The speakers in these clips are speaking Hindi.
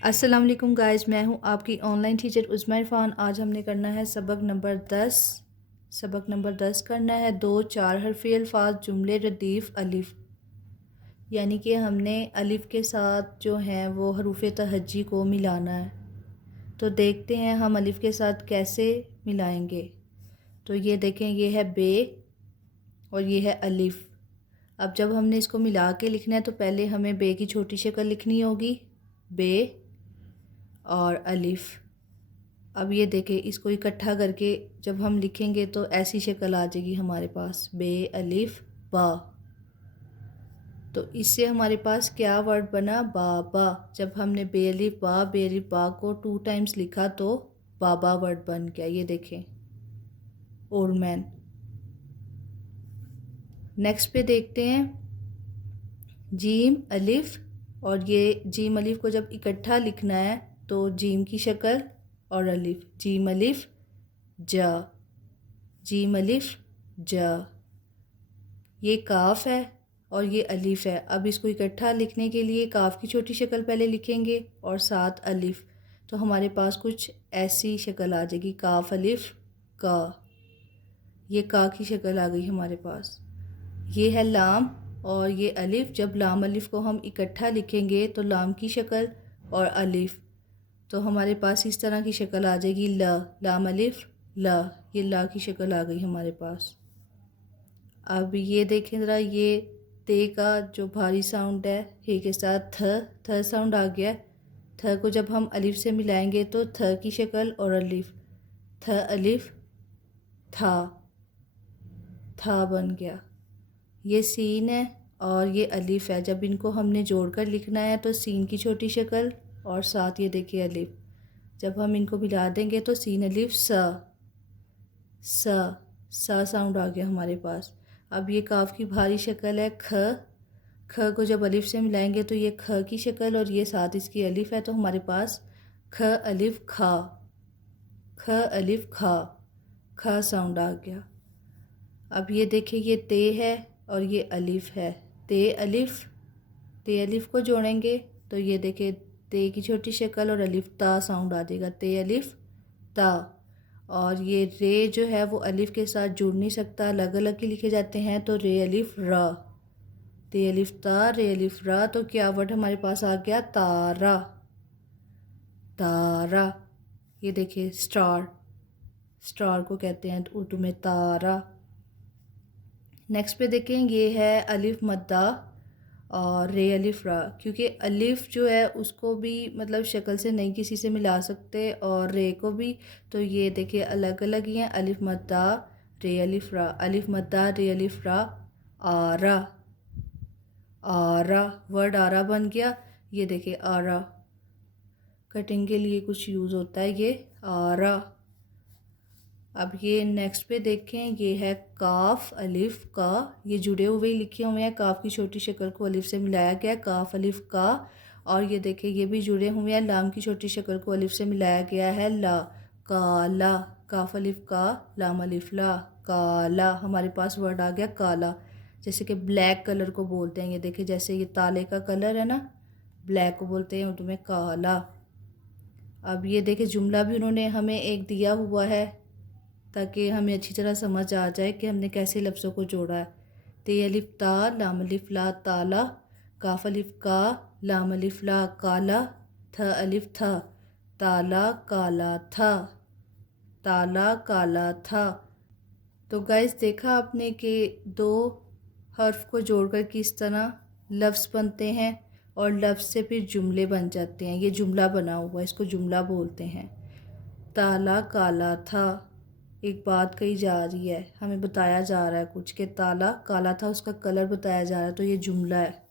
अस्सलाम वालेकुम गाइस, मैं हूं आपकी ऑनलाइन टीचर उज़्मा इरफान। आज हमने करना है सबक नंबर 10। सबक नंबर 10 करना है 2-4 हरफ़ी अल्फाज जुमले रदीफ़ अलिफ़, यानी कि हमने अलिफ़ के साथ जो हैं वो हरूफ़ तहज्जी को मिलाना है। तो देखते हैं हम अलिफ़ के साथ कैसे मिलाएंगे। तो ये देखें, ये है बे और ये है अलिफ़। अब जब हमने इसको मिला के लिखना है तो पहले हमें बे की छोटी शक्ल लिखनी होगी, बे और अलिफ़। अब ये देखें, इसको इकट्ठा करके जब हम लिखेंगे तो ऐसी शक्ल आ जाएगी हमारे पास, बे अलिफ़ बा। तो इससे हमारे पास क्या वर्ड बना, बाबा। जब हमने बे अलिफ़ बा को 2 टाइम्स लिखा तो बाबा वर्ड बन गया। ये देखें, ओल्ड मैन। नेक्स्ट पे देखते हैं जीम अलिफ़, और ये जीम अलिफ़ को जब इकट्ठा लिखना है तो जीम की शक्ल और अलिफ़, जीम अलिफ़ जा, जीम अलिफ़ जा। ये काफ है और ये अलिफ़ है। अब इसको इकट्ठा लिखने के लिए काफ की छोटी शक्ल पहले लिखेंगे और साथ अलिफ़, तो हमारे पास कुछ ऐसी शक्ल आ जाएगी, काफ अलिफ़ का। ये का की शक्ल आ गई हमारे पास। ये है लाम और ये अलिफ़। जब लाम अलिफ़ को हम इकट्ठा लिखेंगे तो लाम की शक्ल और अलिफ़, तो हमारे पास इस तरह की शक्ल आ जाएगी, ल, लाम अलिफ़ ला। ये ला की शक्ल आ गई हमारे पास। अब ये देखें ज़रा, ये ते का जो भारी साउंड है, हे के साथ थ साउंड आ गया। थ को जब हम अलिफ़ से मिलाएंगे तो थ की शक्ल और अलिफ़, थ अलिफ़ था बन गया। ये सीन है और ये अलिफ़ है। जब इनको हमने जोड़कर लिखना है तो सीन की छोटी शक्ल और साथ ये देखिए अलिफ़। जब हम इनको मिला देंगे तो सीन अलिफ़ सा साउंड आ गया हमारे पास। अब ये काफ की भारी शक्ल है, ख को जब अलिफ़ से मिलाएंगे तो ये ख की शक्ल और ये साथ इसकी अलिफ़ है, तो हमारे पास ख अलिफ़ खा, ख अलिफ़ खा साउंड आ गया। अब ये देखिए, ये ते है और ये अलिफ़ है, ते अलिफ़ को जोड़ेंगे तो ये देखिए ते की छोटी शक्ल और अलिफ़ ता साउंड आ जाएगा, ते अलिफ़ ता। और ये रे जो है वो अलिफ़ के साथ जुड़ नहीं सकता, अलग अलग ही लिखे जाते हैं, तो रे अलिफ़ रा, ते अलिफ़ ता, रे अलिफ़ रा। तो क्या वर्ड हमारे पास आ गया, तारा, तारा। ये देखिए स्टार को कहते हैं उर्दू में तारा। नेक्स्ट पे देखें, ये है अलिफ़ मद्दा और रे अलिफ़ रा। क्योंकि अलिफ़ जो है उसको भी मतलब शक्ल से नहीं किसी से मिला सकते और रे को भी, तो ये देखिए अलग अलग ही हैं, अलिफ़ मद्दा रे अलिफ़ रा, अलिफ़ मद्दा रे अलिफ़ रा, आरा, आरा वर्ड आरा बन गया। ये देखिए आरा कटिंग के लिए कुछ यूज़ होता है, ये आरा। अब ये नेक्स्ट पे देखें, ये है काफ अलिफ़ का। ये जुड़े हुए ही लिखे हुए हैं, काफ की छोटी शक्ल को अलिफ़ से मिलाया गया, काफ अलिफ़ का। और ये देखें, ये भी जुड़े हुए हैं, लाम की छोटी शक्ल को अलिफ़ से मिलाया गया है, ला, काला, काफ अलिफ़ का, लाम अलिफ़ ला, काला। हमारे पास वर्ड आ गया काला, जैसे कि ब्लैक कलर को बोलते हैं। ये देखें, जैसे ये ताले का कलर है ना, ब्लैक को बोलते हैं उर्दू में काला। अब ये देखें, जुमला भी उन्होंने हमें एक दिया हुआ है ताकि हमें अच्छी तरह समझ आ जाए कि हमने कैसे लफ्ज़ों को जोड़ा है। ते अलिफ़ ता, लाम अलिफ़ ला, ताला, काफ अलिफ़ का, लाम अलिफ़ ला, काला, थ अलिफ़ था, ताला काला था, ताला काला था। तो गाइस, देखा आपने कि दो हर्फ को जोड़कर किस तरह लफ्ज़ बनते हैं और लफ्ज़ से फिर जुमले बन जाते हैं। ये जुमला बना हुआ है, इसको जुमला बोलते हैं। ताला काला था, एक बात कही जा रही है, हमें बताया जा रहा है कुछ, कि ताला काला था, उसका कलर बताया जा रहा है, तो ये जुमला है।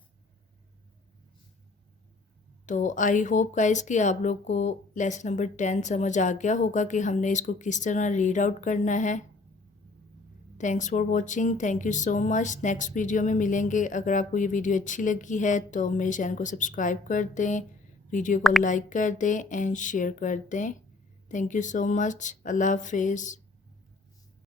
तो आई होप गाइस कि आप लोग को लेसन नंबर 10 समझ आ गया होगा कि हमने इसको किस तरह रीड आउट करना है। Thanks for watching, thank you so much. Next video में मिलेंगे। अगर आपको ये वीडियो अच्छी लगी है तो मेरे चैनल को सब्सक्राइब कर दें, वीडियो को लाइक कर दें एंड शेयर कर दें। Thank you so much. अल्लाह हाफिज़।